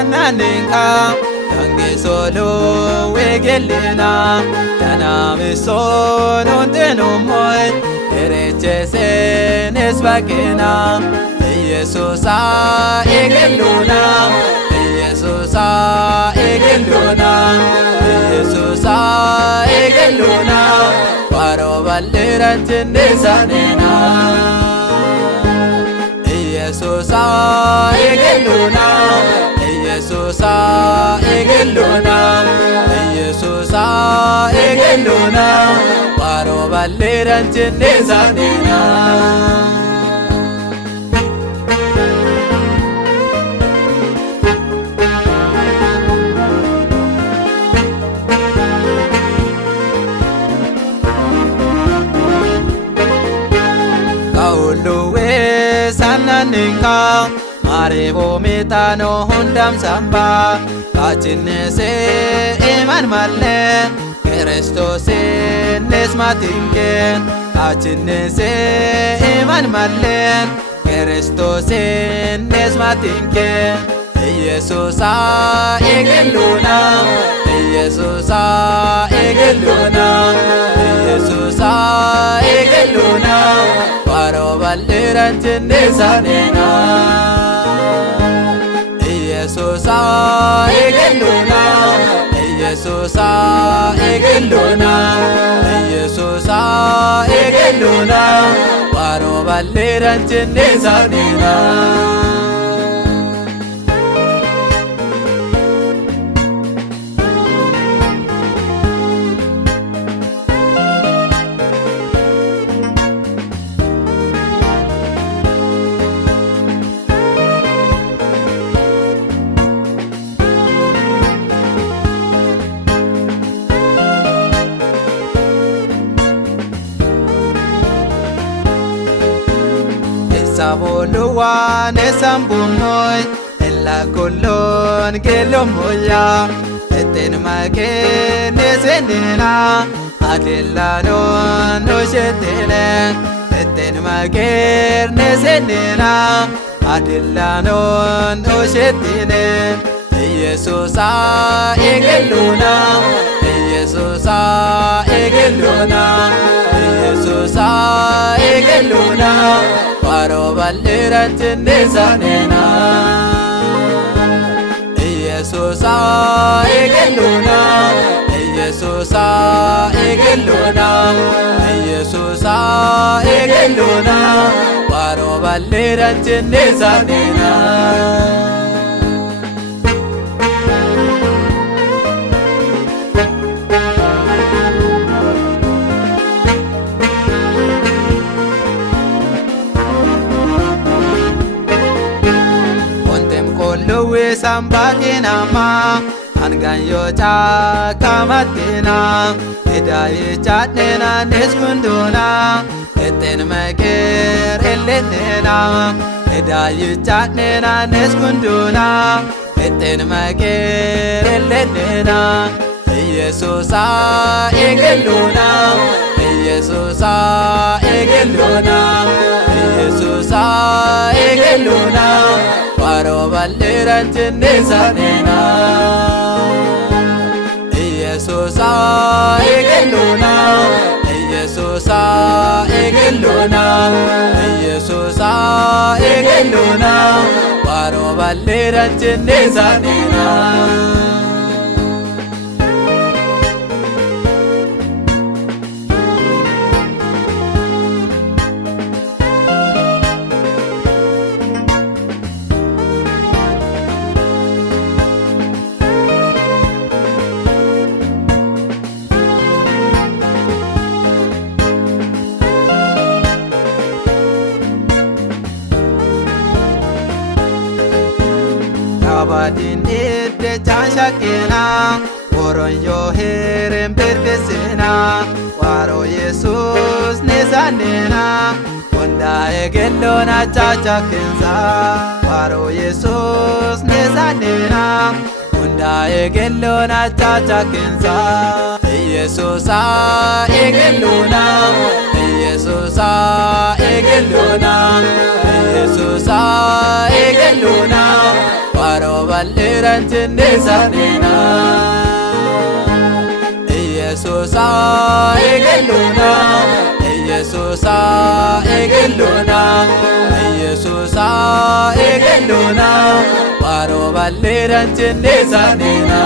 sananinga dange solo wegelena tanamiso nonteno moy erechesen esbakena Yesusa egeluna Yesusa egeluna Yesusa egeluna waro balera chendesanena Yesusa egeluna Yesusa egeluna Yesusa egeluna waro balera chendesanena Luwe sananinga marebo metano hundam samba kachinese iman malle Kristos nesmatinke kachinese iman malle Kristos nesmatinke Yesusa egeluna Yesusa egeluna Yesusa egeluna waro balera chendesanena Yesusa egeluna Yesusa egeluna Yesusa egeluna waro balera chendesanena Saboluwa nesambunoi ella kolon kelomoya eten make nesenena adellano no shetele eten make nesenena adellano no shetine Yesusa egeluna Yesusa egeluna Yesusa egeluna waro balera chendesanena Yesusa egeluna Yesusa egeluna Yesusa egeluna waro balera chendesanena Luwe sambakina ma anganyo cha kamatina edaye chatena neskunduna eten maker elena edaye chatena neskunduna eten maker elena Yesusa egeluna Yesusa egeluna Yesusa egeluna waro balera chendesanena Yesusa egeluna Yesusa egeluna Yesusa egeluna waro balera chendesanena Abadin ide chanshakena Woron yo herem perfesena Waro Jesus nesanena Wanda egelona chachakenza Waro Jesus nesanena Wanda egelona chachakenza Yesusa egelona Yesusa egelona Yesusa egelona waro balleran tindesanena Yesusa egeluna Yesusa egeluna Yesusa egeluna waro balleran tindesanena